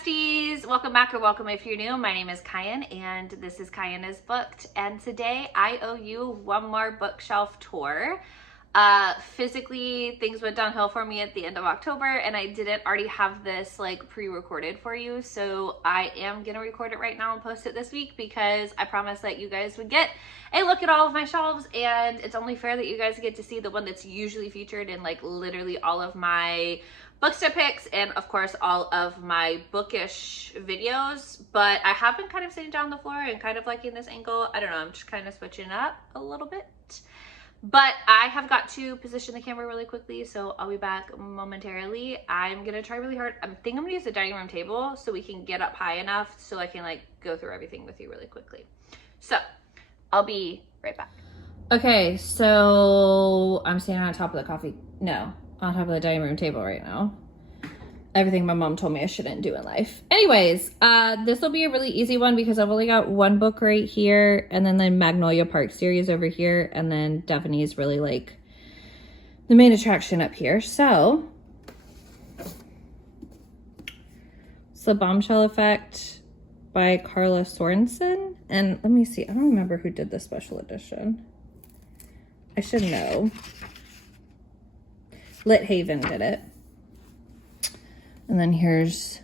besties, welcome back or welcome if you're new. My name is Kyan and this is Kyan is Booked, and today I owe you one more bookshelf tour. Physically things went downhill for me at the end of October and I didn't already have this like pre-recorded for you, so I am gonna record it right now and post it this week because I promised that you guys would get a look at all of my shelves, and it's only fair that you guys get to see the one that's usually featured in like literally all of my bookstep picks and of course all of my bookish videos. But I have been kind of sitting down on the floor and kind of liking this angle. I don't know, I'm just kind of switching it up a little bit. But I have got to position the camera really quickly, so I'll be back momentarily. I'm gonna try really hard. I think I'm gonna use the dining room table so we can get up high enough so I can like go through everything with you really quickly. So I'll be right back. Okay, so I'm standing on top of on top of the dining room table right now. Everything my mom told me I shouldn't do in life. Anyways, this will be a really easy one because I've only got one book right here, and then the Magnolia Park series over here, and then Daphne is really like the main attraction up here. So it's The Bombshell Effect by Carla Sorensen. And let me see, I don't remember who did the special edition. I should know. Lit Haven did it. And then here's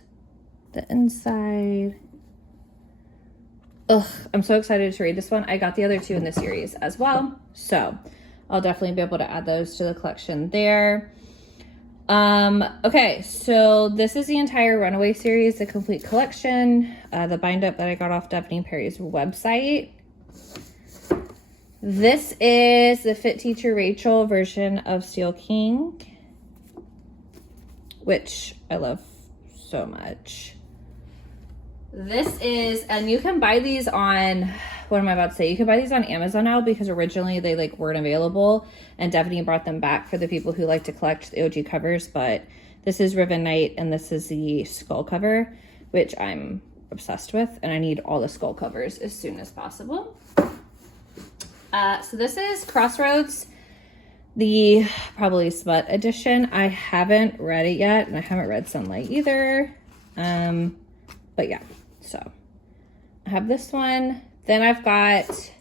the inside. Ugh, I'm so excited to read this one. I got the other two in the series as well, so I'll definitely be able to add those to the collection there. Okay, so this is the entire Runaway series, the complete collection, the bind up that I got off Daphne Perry's website. This is the Fit Teacher Rachel version of Steel King, which I love so much. This is, and you can buy these on, what am I about to say? You can buy these on Amazon now because originally they like weren't available, and Daphne brought them back for the people who like to collect the OG covers. But this is Riven Knight and this is the skull cover, which I'm obsessed with, and I need all the skull covers as soon as possible. So this is Crossroads, the probably smut edition. I haven't read it yet, and I haven't read Sunlight either. But yeah, so I have this one. Then I've got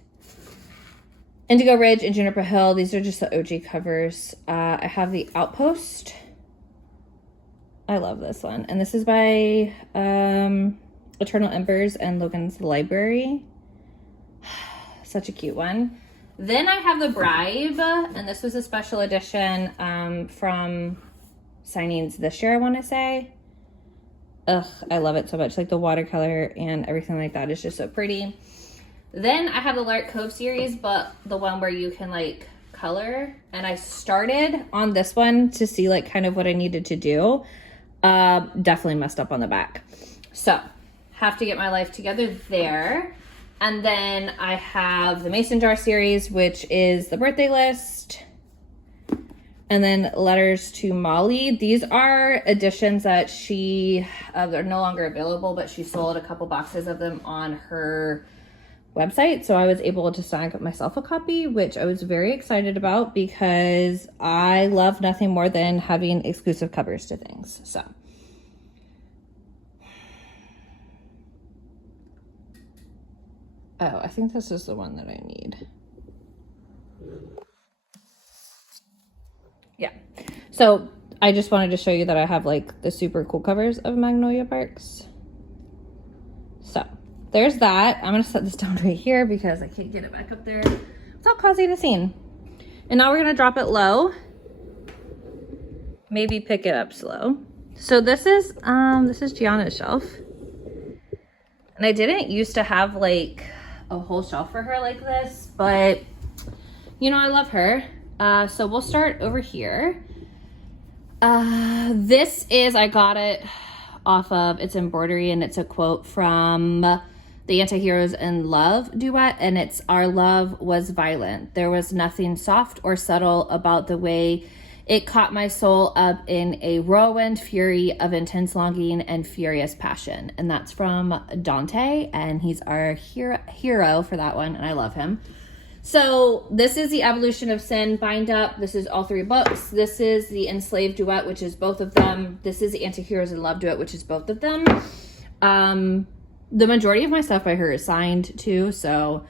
Indigo Ridge and Juniper Hill. These are just the OG covers. I have The Outpost. I love this one. And this is by Eternal Embers and Logan's Library. Such a cute one. Then I have The Bribe, and this was a special edition from signings this year, I want to say. Ugh, I love it so much. Like the watercolor and everything like that is just so pretty. Then I have the Lark Cove series, but the one where you can like color. And I started on this one to see like kind of what I needed to do. Definitely messed up on the back. So have to get my life together there. And then I have the Mason Jar series, which is The Birthday List. And then Letters to Molly. These are editions that they're no longer available, but she sold a couple boxes of them on her website. So I was able to snag up myself a copy, which I was very excited about because I love nothing more than having exclusive covers to things. So. Oh, I think this is the one that I need. Yeah. So I just wanted to show you that I have like the super cool covers of Magnolia Parks. So there's that. I'm going to set this down right here because I can't get it back up there without causing a scene. And now we're going to drop it low. Maybe pick it up slow. So this is Gianna's shelf. And I didn't used to have like a whole shelf for her like this, but you know, I love her. So we'll start over here. I got it off of It's Embroidery, and it's a quote from the Antiheroes in Love duet, and it's "Our love was violent. There was nothing soft or subtle about the way it caught my soul up in a whirlwind fury of intense longing and furious passion." And that's from Dante, and he's our hero for that one, and I love him. So this is the Evolution of Sin bind up. This is all three books. This is the Enslaved duet, which is both of them. This is the Antiheroes in Love duet, which is both of them. The majority of my stuff by her is signed too, so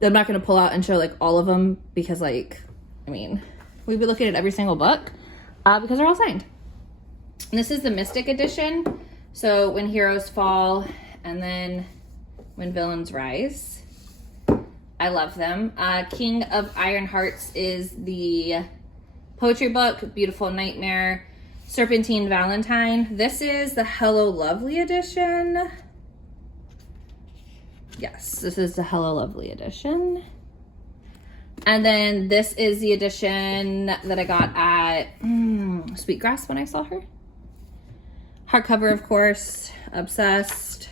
I'm not going to pull out and show like all of them because like, I mean, we'd be looking at every single book because they're all signed. And this is the Mystic edition. So When Heroes Fall and then When Villains Rise. I love them. King of Iron Hearts is the poetry book. Beautiful Nightmare. Serpentine Valentine. This is the Hello Lovely edition. Yes, this is the Hello Lovely edition. And then this is the edition that I got at Sweetgrass when I saw her. Hardcover, of course. Obsessed.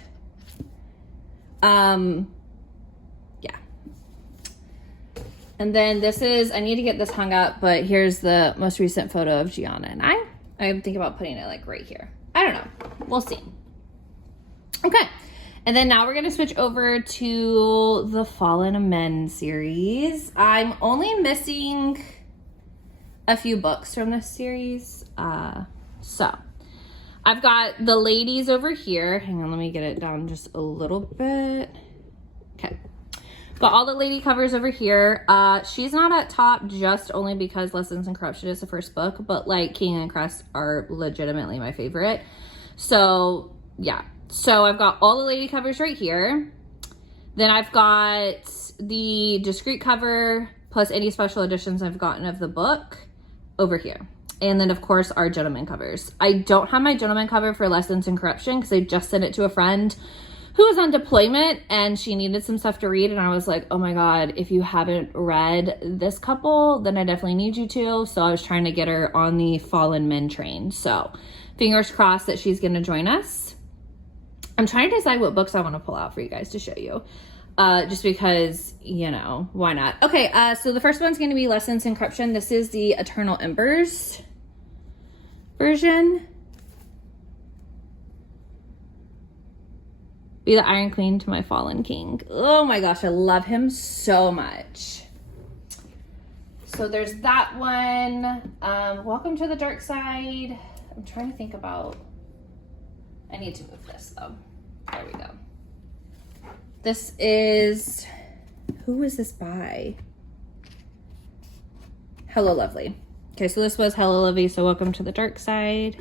Yeah. And then this is, I need to get this hung up, but here's the most recent photo of Gianna and I'm thinking about putting it like right here. I don't know. We'll see. Okay. And then now we're going to switch over to the Fallen Men series. I'm only missing a few books from this series. So I've got the ladies over here. Hang on, let me get it down just a little bit. Okay. Got all the lady covers over here. She's not at top just only because Lessons in Corruption is the first book, but like King and Crest are legitimately my favorite. So yeah. So I've got all the lady covers right here. Then I've got the discreet cover plus any special editions I've gotten of the book over here. And then of course our gentleman covers. I don't have my gentleman cover for Lessons in Corruption because I just sent it to a friend who was on deployment and she needed some stuff to read. And I was like, oh my God, if you haven't read this couple, then I definitely need you to. So I was trying to get her on the Fallen Men train. So fingers crossed that she's going to join us. I'm trying to decide what books I want to pull out for you guys to show you. Just because, you know, why not? Okay, so the first one's going to be Lessons in Corruption. This is the Eternal Embers version. Be the Iron Queen to my fallen king. Oh my gosh, I love him so much. So there's that one. Welcome to the Dark Side. I'm trying to think about... I need to move this though. There we go. This is, who is this by? Hello Lovely. Okay, so this was Hello Lovely, so Welcome to the Dark Side.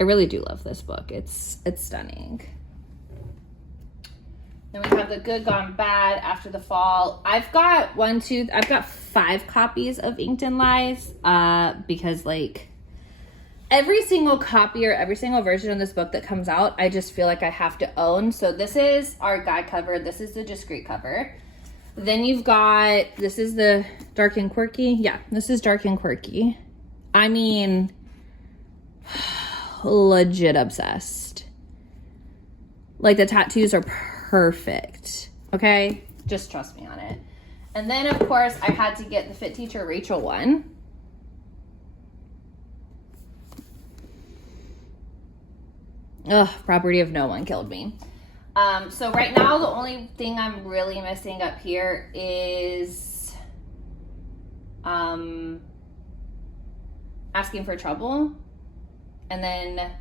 I really do love this book. It's stunning. Then we have The Good Gone Bad, After the Fall. I've got 5 copies of Inked in Lies, because like, every single copy or every single version of this book that comes out, I just feel like I have to own. So this is our guide cover. This is the discreet cover. Then you've got, this is the Dark and Quirky. Yeah, this is Dark and Quirky. I mean, legit obsessed. Like the tattoos are perfect. Okay? Just trust me on it. And then of course I had to get the Fit Teacher Rachel one. Ugh, Property of No One killed me. So right now, the only thing I'm really missing up here is Asking for Trouble. And then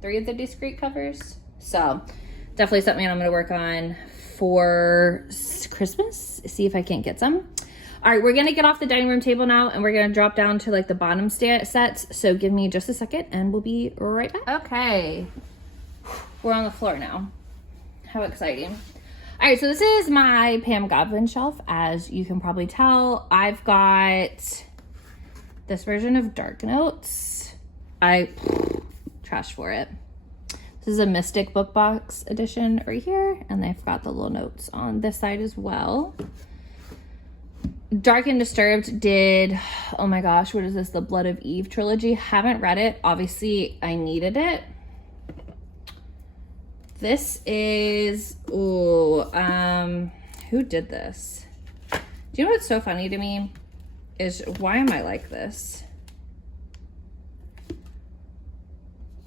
3 of the discreet covers. So definitely something I'm going to work on for Christmas. See if I can't get some. All right, we're going to get off the dining room table now and we're going to drop down to like the bottom sets. So give me just a second and we'll be right back. Okay, we're on the floor now. How exciting. All right, so this is my Pam Godwin shelf. As you can probably tell, I've got this version of Dark Notes. I trashed for it. This is a Mystic book box edition right here. And they've got the little notes on this side as well. Dark and Disturbed did, oh my gosh, what is this? The Blood of Eve trilogy. Haven't read it. Obviously, I needed it. This is, who did this? Do you know what's so funny to me? Is why am I like this?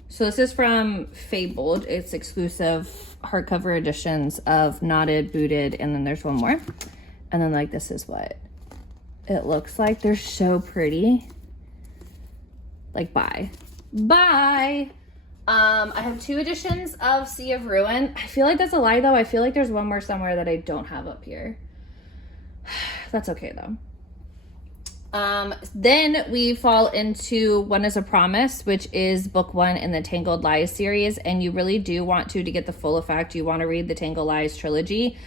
So this is from Fabled. It's exclusive hardcover editions of Knotted, Booted, and then there's one more. And then like this is what it looks like. They're so pretty. Like, bye. I have 2 editions of Sea of Ruin. I feel like that's a lie though. I feel like there's one more somewhere that I don't have up here. That's okay though. Then we fall into One is a Promise, which is book 1 in the Tangled Lies series. And you really do want to get the full effect, you want to read the Tangled Lies trilogy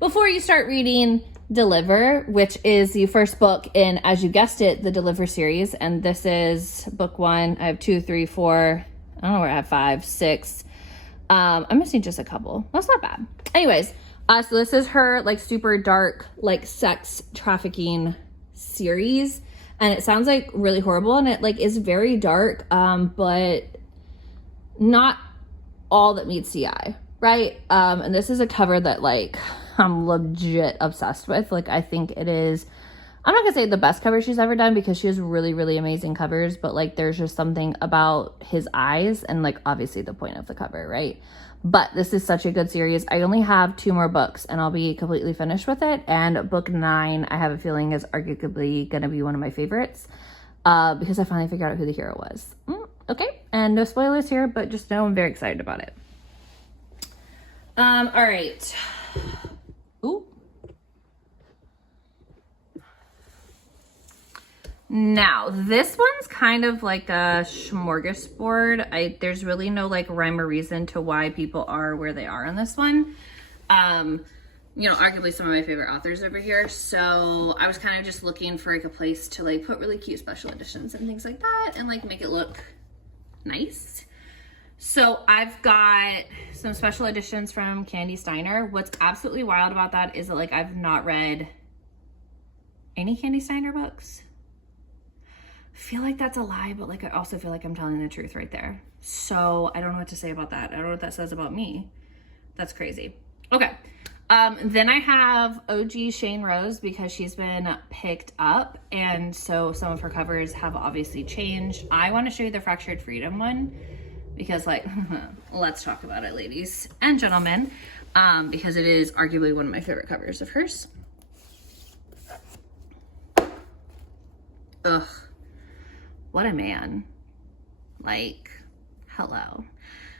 before you start reading Deliver, which is the first book in, as you guessed it, the Deliver series. And this is book 1. I have 2, 3, 4. I don't know where I have 5, 6. I'm missing just a couple. That's not bad. Anyways, so this is her like super dark, like sex trafficking series, and it sounds like really horrible, and it like is very dark, but not all that meets the eye, right? And this is a cover that like I'm legit obsessed with. Like I think it is, I'm not gonna say the best cover she's ever done because she has really, really amazing covers, but like there's just something about his eyes and like obviously the point of the cover, right? But this is such a good series. I only have 2 more books and I'll be completely finished with it. And book 9, I have a feeling is arguably gonna be one of my favorites because I finally figured out who the hero was. Okay, and no spoilers here, but just know I'm very excited about it. All right. Ooh. Now, this one's kind of like a smorgasbord. There's really no like rhyme or reason to why people are where they are on this one. You know, arguably some of my favorite authors over here. So I was kind of just looking for like a place to like put really cute special editions and things like that and like make it look nice. So I've got some special editions from Candy Steiner. What's absolutely wild about that is that like I've not read any Candy Steiner books. I feel like that's a lie, but like I also feel like I'm telling the truth right there. So I don't know what to say about that. I don't know what that says about me. That's crazy. Okay. Then I have OG Shane Rose because she's been picked up, and so some of her covers have obviously changed. I want to show you the Fractured Freedom one because like let's talk about it, ladies and gentlemen, because it is arguably one of my favorite covers of hers. Ugh. What a man. Like, hello.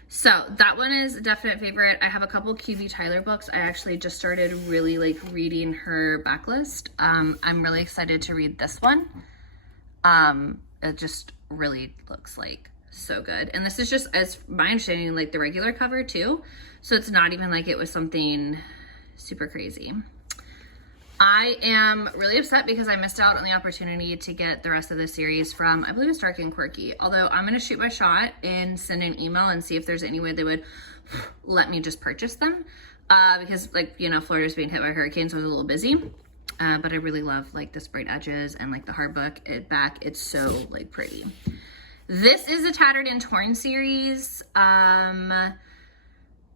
So that one is a definite favorite. I have a couple QB Tyler books. I actually just started really like reading her backlist. I'm really excited to read this one. It just really looks like so good. And this is just, as my understanding, like the regular cover too. So it's not even like it was something super crazy. I am really upset because I missed out on the opportunity to get the rest of the series from, I believe it's Dark and Quirky. Although I'm going to shoot my shot and send an email and see if there's any way they would let me just purchase them. Because like, you know, Florida's being hit by hurricanes, so I was a little busy. But I really love like the sprayed edges and like the hard back. It's so like pretty. This is a Tattered and Torn series.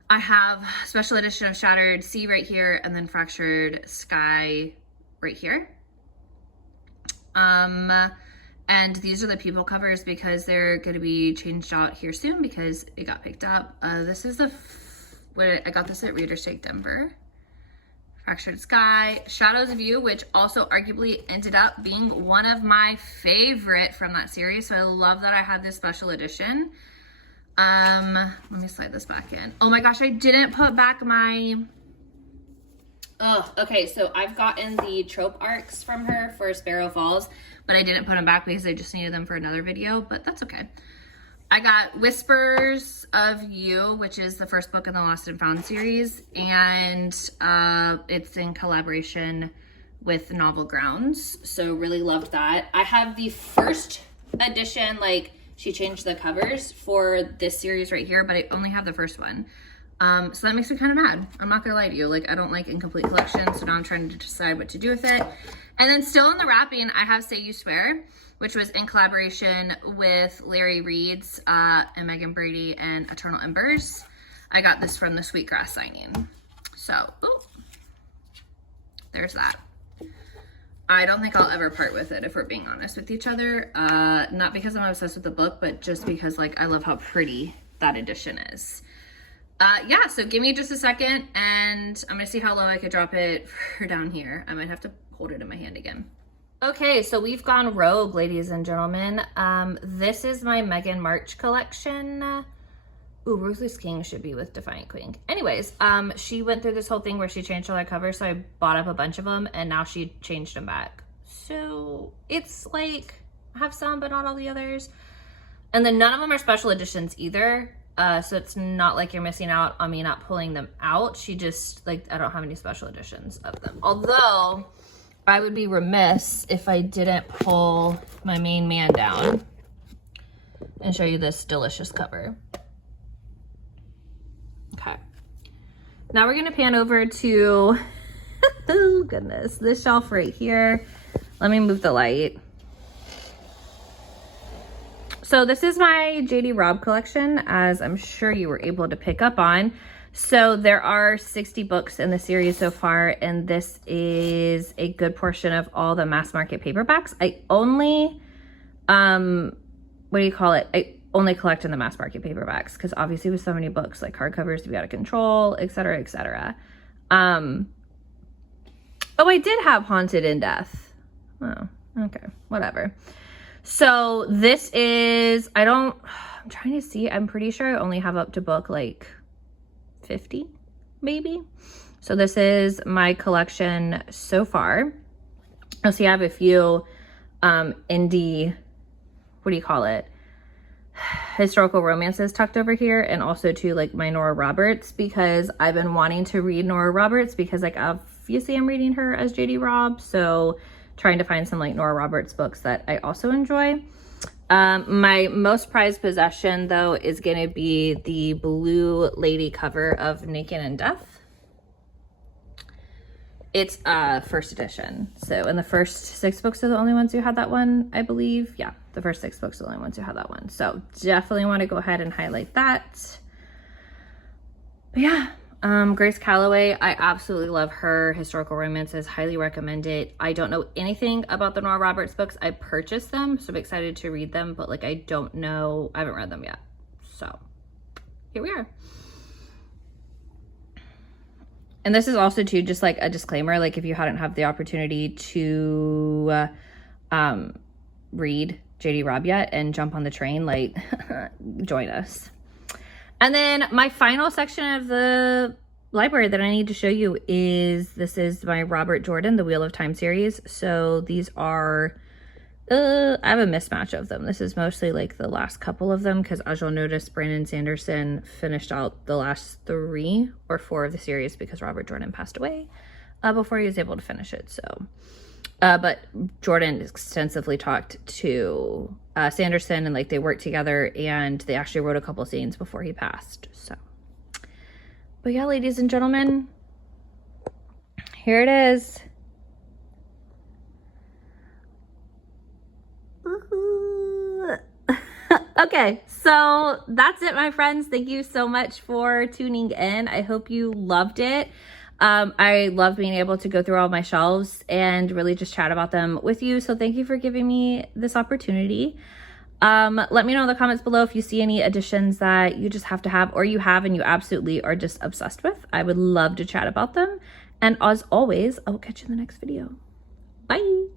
I have special edition of Shattered Sea right here and then Fractured Sky right here. And these are the people covers because they're going to be changed out here soon because it got picked up. This is I got this at Reader's Take Denver. Fractured Sky, Shadows of You, which also arguably ended up being one of my favorite from that series. So I love that I had this special edition. Let me slide this back in. Oh my gosh, I didn't put back my, okay, so I've gotten the trope arcs from her for Sparrow Falls, but I didn't put them back because I just needed them for another video, but that's okay. I got Whispers of You, which is the first book in the Lost and Found series, and it's in collaboration with Novel Grounds, so really loved that. I have the first edition, like, she changed the covers for this series right here, but I only have the first one. So that makes me kind of mad. I'm not gonna lie to you. Like, I don't like incomplete collections, so now I'm trying to decide what to do with it. And then still in the wrapping, I have Say You Swear, which was in collaboration with Larry Reed's and Megan Brady and Eternal Embers. I got this from the Sweetgrass signing. So, ooh, there's that. I don't think I'll ever part with it if we're being honest with each other. Not because I'm obsessed with the book, but just because like I love how pretty that edition is. Yeah, so give me just a second and I'm gonna see how low I could drop it for down here. I might have to hold it in my hand again. Okay, so we've gone rogue, ladies and gentlemen. This is my Megan March collection. Ooh, Ruthless King should be with Defiant Queen. Anyways, she went through this whole thing where she changed all her covers, so I bought up a bunch of them, and now she changed them back. So it's like, I have some, but not all the others. And then none of them are special editions either. So it's not like you're missing out on me not pulling them out. She just, like, I don't have any special editions of them. Although, I would be remiss if I didn't pull my main man down and show you this delicious cover. Okay. Now we're going to pan over to, oh goodness, this shelf right here. Let me move the light. So this is my JD Robb collection, as I'm sure you were able to pick up on. So there are 60 books in the series so far, and this is a good portion of all the mass market paperbacks. I only, what do you call it? I only collect in the mass market paperbacks, because obviously with so many books, like hardcovers to be out of control, etc., etc. Oh, I did have Haunted in Death. Oh, okay, whatever. So this is, I'm trying to see, I'm pretty sure I only have up to book like 50, maybe. So this is my collection so far. You'll see I have a few indie, what do you call it? Historical romances tucked over here, and also to like my Nora Roberts, because I've been wanting to read Nora Roberts, because like obviously I'm reading her as JD Robb, so trying to find some like Nora Roberts books that I also enjoy. My most prized possession though is gonna be the blue lady cover of Naked in Death. It's first edition. So, and the first 6 books are the only ones who had that one, I believe. Yeah, the first 6 books are the only ones who had that one. So definitely want to go ahead and highlight that. But yeah, Grace Calloway, I absolutely love her historical romances, highly recommend it. I don't know anything about the Nora Roberts books. I purchased them, so I'm excited to read them, but like I don't know, I haven't read them yet. So here we are. And this is also too, just like a disclaimer, like if you hadn't had the opportunity to read JD Robb yet and jump on the train, like join us. And then my final section of the library that I need to show you is, this is my Robert Jordan, The Wheel of Time series. So these are, I have a mismatch of them. This is mostly like the last couple of them, because as you'll notice, Brandon Sanderson finished out the last 3 or 4 of the series because Robert Jordan passed away before he was able to finish it. So, but Jordan extensively talked to Sanderson, and like they worked together, and they actually wrote a couple scenes before he passed. So, but yeah, ladies and gentlemen, here it is. Okay, so that's it, my friends. Thank you so much for tuning in. I hope you loved it. I love being able to go through all my shelves and really just chat about them with you. So thank you for giving me this opportunity. Let me know in the comments below if you see any additions that you just have to have, or you have and you absolutely are just obsessed with. I would love to chat about them. And as always, I will catch you in the next video. Bye.